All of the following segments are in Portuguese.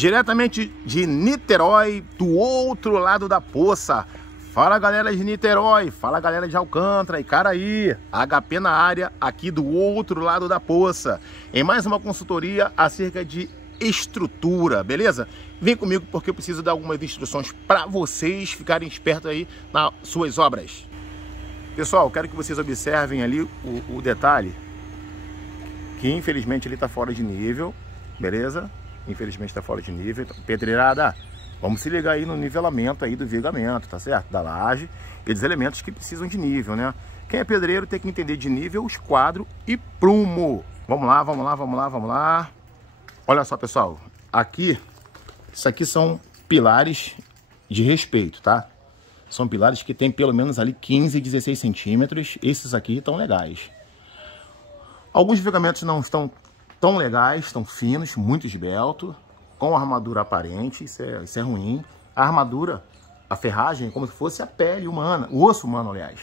Diretamente de Niterói, do outro lado da poça. Fala galera de Niterói, fala galera de Alcântara e Caraí, HP na área aqui do outro lado da poça, em mais uma consultoria acerca de estrutura, beleza? Vem comigo porque eu preciso dar algumas instruções para vocês ficarem espertos aí nas suas obras. Pessoal, quero que vocês observem ali o detalhe, que infelizmente ele está fora de nível, beleza? Infelizmente está fora de nível. Pedreirada, vamos se ligar aí no nivelamento aí do vigamento, tá certo? Da laje e dos elementos que precisam de nível, né? Quem é pedreiro tem que entender de nível, esquadro e prumo. Vamos lá, vamos lá, vamos lá, vamos lá. Olha só, pessoal, aqui, isso aqui são pilares de respeito, tá? São pilares que tem pelo menos ali 15, 16 centímetros. Esses aqui estão legais. Alguns vigamentos não estão tão legais, tão finos, muito esbelto, com armadura aparente, isso é ruim. A armadura, a ferragem, é como se fosse a pele humana, o osso humano, aliás.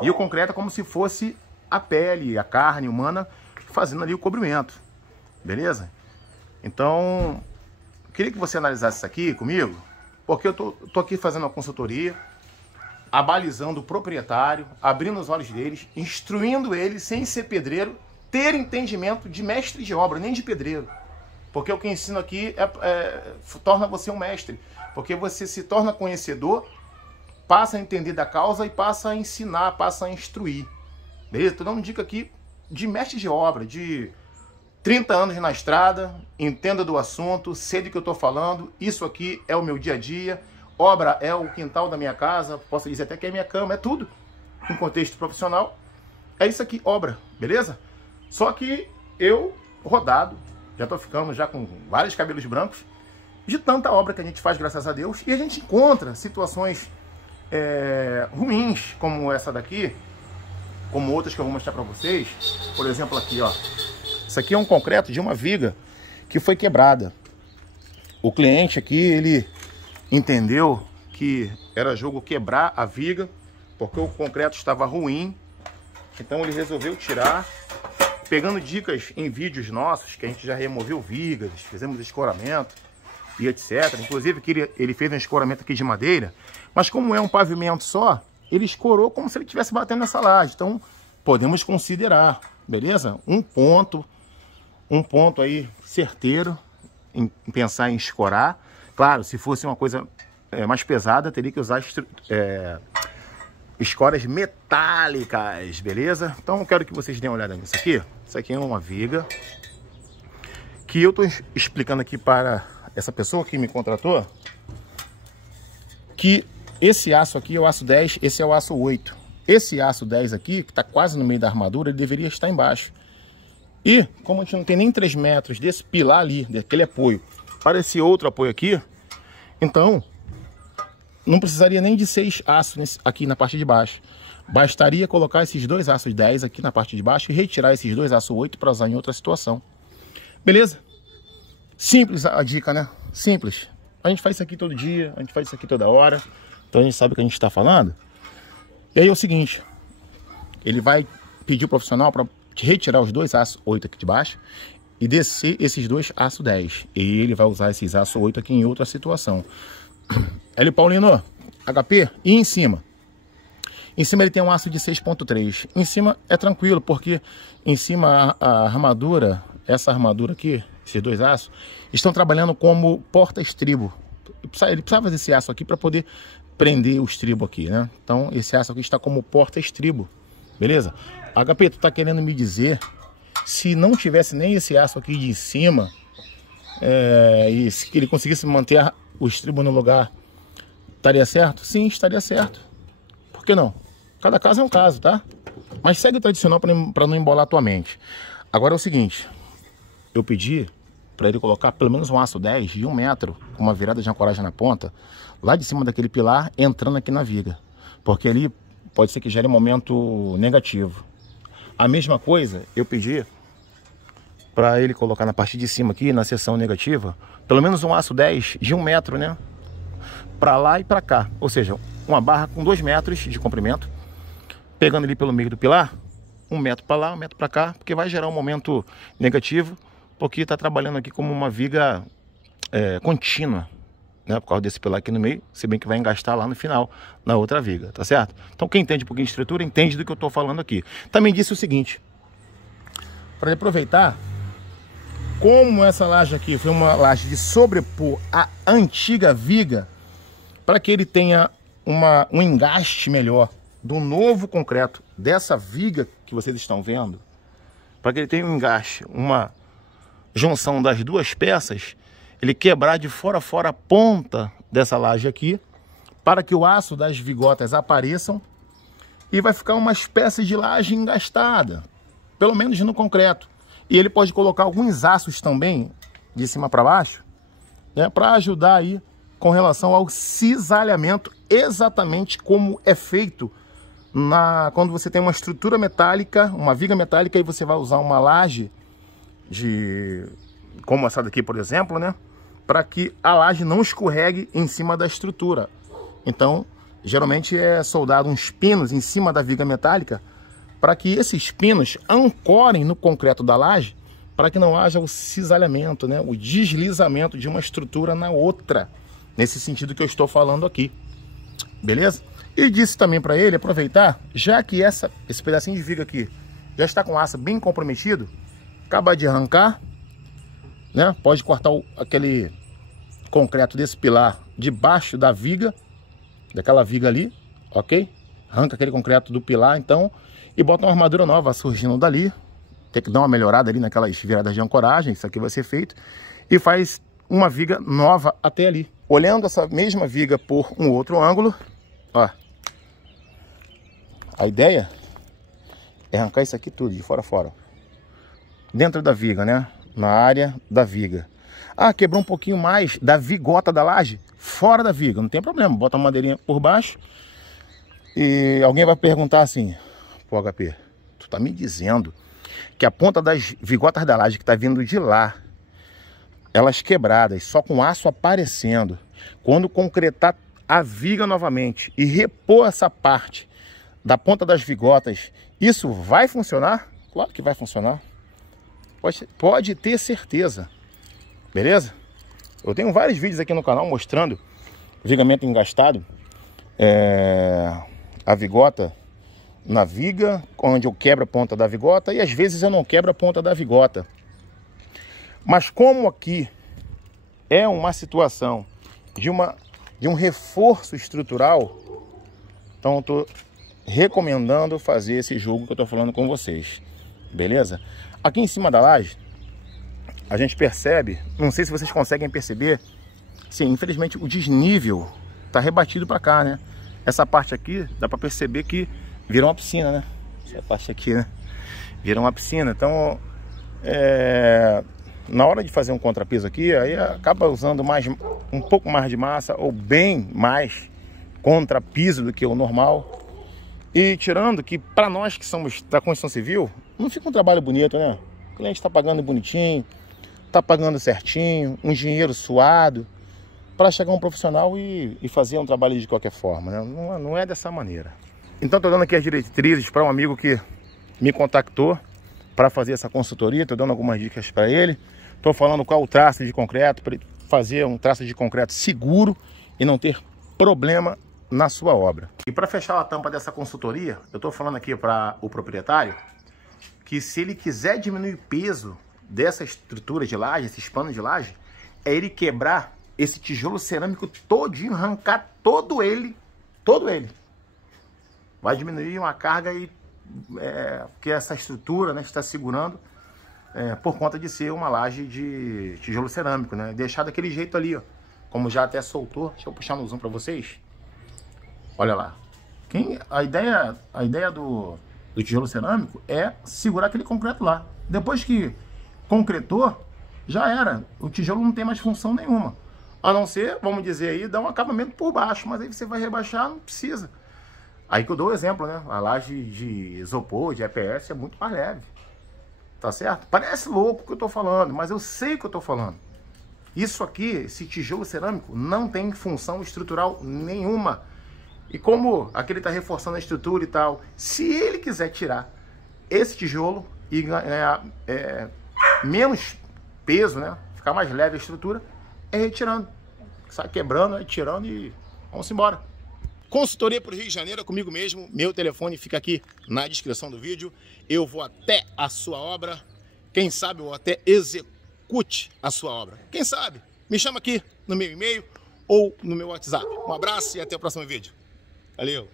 E o concreto é como se fosse a pele, a carne humana, fazendo ali o cobrimento, beleza? Então, eu queria que você analisasse isso aqui comigo, porque eu tô aqui fazendo uma consultoria, abalizando o proprietário, abrindo os olhos deles, instruindo ele, sem ser pedreiro, ter entendimento de mestre de obra, nem de pedreiro. Porque o que eu ensino aqui torna você um mestre. Porque você se torna conhecedor, passa a entender da causa e passa a ensinar, passa a instruir. Beleza? Estou dando dica aqui de mestre de obra, de 30 anos na estrada, entenda do assunto, sei do que eu estou falando, isso aqui é o meu dia a dia, obra é o quintal da minha casa, posso dizer até que é minha cama, é tudo. Em contexto profissional, é isso aqui, obra, beleza? Só que eu, rodado, já estou ficando já com vários cabelos brancos, de tanta obra que a gente faz, graças a Deus, e a gente encontra situações ruins, como essa daqui, como outras que eu vou mostrar para vocês. Por exemplo, aqui, ó. Isso aqui é um concreto de uma viga que foi quebrada. O cliente aqui, ele entendeu que era jogo quebrar a viga, porque o concreto estava ruim, então ele resolveu tirar. Pegando dicas em vídeos nossos, que a gente já removeu vigas, fizemos escoramento e etc. Inclusive que ele fez um escoramento aqui de madeira, mas como é um pavimento só, ele escorou como se ele estivesse batendo nessa laje. Então podemos considerar, beleza? Um ponto aí certeiro em pensar em escorar. Claro, se fosse uma coisa mais pesada, teria que usar escoras metálicas, beleza? Então eu quero que vocês deem uma olhada nisso aqui. Isso aqui é uma viga que eu estou explicando aqui para essa pessoa que me contratou, que esse aço aqui é o aço 10, esse é o aço 8. Esse aço 10 aqui, que está quase no meio da armadura, ele deveria estar embaixo. E como a gente não tem nem 3 metros desse pilar ali, daquele apoio, para esse outro apoio aqui, então não precisaria nem de 6 aços aqui na parte de baixo. Bastaria colocar esses 2 aços 10 aqui na parte de baixo e retirar esses 2 aços 8 para usar em outra situação. Beleza? Simples a dica, né? Simples. A gente faz isso aqui todo dia, a gente faz isso aqui toda hora. Então a gente sabe o que a gente está falando. E aí é o seguinte, ele vai pedir o profissional para retirar os 2 aços 8 aqui de baixo e descer esses 2 aços 10. E ele vai usar esses aços 8 aqui em outra situação. Hélio Paulino, HP, e em cima? Em cima ele tem um aço de 6.3. Em cima é tranquilo, porque em cima a armadura, essa armadura aqui, esses 2 aços, estão trabalhando como porta-estribo. Ele precisava fazer esse aço aqui para poder prender o estribo aqui, né? Então esse aço aqui está como porta-estribo, beleza? HP, tu tá querendo me dizer, se não tivesse nem esse aço aqui de cima, e se ele conseguisse manter o estribo no lugar, estaria certo? Sim, estaria certo. Por que não? Cada caso é um caso, tá? Mas segue o tradicional para não embolar a tua mente. Agora é o seguinte, eu pedi para ele colocar pelo menos um aço 10 de 1 metro, com uma virada de ancoragem na ponta, lá de cima daquele pilar, entrando aqui na viga. Porque ali pode ser que gere um momento negativo. A mesma coisa eu pedi para ele colocar na parte de cima aqui, na seção negativa, pelo menos um aço 10 de 1 metro, né? Para lá e para cá. Ou seja, uma barra com 2 metros de comprimento, pegando ali pelo meio do pilar, 1 metro para lá, 1 metro para cá, porque vai gerar um momento negativo, porque está trabalhando aqui como uma viga contínua, né? Por causa desse pilar aqui no meio, se bem que vai engastar lá no final, na outra viga, tá certo? Então quem entende um pouquinho de estrutura, entende do que eu tô falando aqui. Também disse o seguinte, para aproveitar, como essa laje aqui foi uma laje de sobrepor a antiga viga, para que ele tenha um engaste melhor do novo concreto, dessa viga que vocês estão vendo, para que ele tenha um engaste, uma junção das duas peças, ele quebrar de fora a fora a ponta dessa laje aqui, para que o aço das vigotas apareçam e vai ficar uma espécie de laje engastada, pelo menos no concreto. E ele pode colocar alguns aços também, de cima para baixo, né, para ajudar aí com relação ao cisalhamento, exatamente como é feito quando você tem uma estrutura metálica, uma viga metálica, e você vai usar uma laje como essa daqui, por exemplo, né, para que a laje não escorregue em cima da estrutura. Então, geralmente é soldado uns pinos em cima da viga metálica, para que esses pinos ancorem no concreto da laje, para que não haja o cisalhamento, né, o deslizamento de uma estrutura na outra, nesse sentido que eu estou falando aqui, beleza? E disse também para ele aproveitar, já que esse pedacinho de viga aqui já está com o aço bem comprometido, acaba de arrancar, né, pode cortar aquele concreto desse pilar debaixo da viga, daquela viga ali, ok? Arranca aquele concreto do pilar, então, e bota uma armadura nova surgindo dali. Tem que dar uma melhorada ali naquelas viradas de ancoragem, isso aqui vai ser feito, e faz uma viga nova até ali. Olhando essa mesma viga por um outro ângulo, ó, a ideia é arrancar isso aqui tudo de fora a fora, dentro da viga, né, na área da viga. Ah, quebrou um pouquinho mais da vigota da laje, fora da viga, não tem problema, bota uma madeirinha por baixo. E alguém vai perguntar assim, pô, HP, tu tá me dizendo que a ponta das vigotas da laje que tá vindo de lá, elas quebradas, só com aço aparecendo, quando concretar a viga novamente e repor essa parte da ponta das vigotas, isso vai funcionar? Claro que vai funcionar. Pode ter certeza. Beleza? Eu tenho vários vídeos aqui no canal mostrando vigamento engastado, a vigota na viga, onde eu quebro a ponta da vigota, e às vezes eu não quebro a ponta da vigota. Mas como aqui é uma situação de um reforço estrutural, então eu estou recomendando fazer esse jogo que eu estou falando com vocês. Beleza? Aqui em cima da laje, a gente percebe, não sei se vocês conseguem perceber, sim, infelizmente o desnível está rebatido para cá, né? Essa parte aqui, dá para perceber que virou uma piscina, né? Essa parte aqui, né? Virou uma piscina. Então, na hora de fazer um contrapiso aqui, aí acaba usando um pouco mais de massa, ou bem mais contrapiso do que o normal. E tirando que, para nós que somos da construção civil, não fica um trabalho bonito, né? O cliente está pagando bonitinho, está pagando certinho, um dinheiro suado, para chegar um profissional e fazer um trabalho de qualquer forma, né? Não é dessa maneira. Então estou dando aqui as diretrizes para um amigo que me contactou para fazer essa consultoria, estou dando algumas dicas para ele, estou falando qual o traço de concreto, para ele fazer um traço de concreto seguro e não ter problema na sua obra. E para fechar a tampa dessa consultoria, eu estou falando aqui para o proprietário que se ele quiser diminuir o peso dessa estrutura de laje, esses panos de laje, é ele quebrar esse tijolo cerâmico todinho, arrancar todo ele. Vai diminuir uma carga aí, que essa estrutura, né, está segurando, por conta de ser uma laje de tijolo cerâmico, né? Deixar daquele jeito ali, ó, como já até soltou. Deixa eu puxar no zoom para vocês. Olha lá. A ideia do tijolo cerâmico é segurar aquele concreto lá. Depois que concretou, já era. O tijolo não tem mais função nenhuma. A não ser, vamos dizer aí, dar um acabamento por baixo. Mas aí você vai rebaixar, não precisa. Aí que eu dou o exemplo, né? A laje de isopor, de EPS, é muito mais leve. Tá certo? Parece louco o que eu tô falando, mas eu sei o que eu tô falando. Isso aqui, esse tijolo cerâmico, não tem função estrutural nenhuma. E como aquele tá reforçando a estrutura e tal, se ele quiser tirar esse tijolo e ganhar menos peso, né? Ficar mais leve a estrutura, é retirando. Sai quebrando, retirando e vamos embora. Consultoria para o Rio de Janeiro é comigo mesmo. Meu telefone fica aqui na descrição do vídeo. Eu vou até a sua obra. Quem sabe eu até execute a sua obra. Quem sabe? Me chama aqui no meu e-mail ou no meu WhatsApp. Um abraço e até o próximo vídeo. Valeu!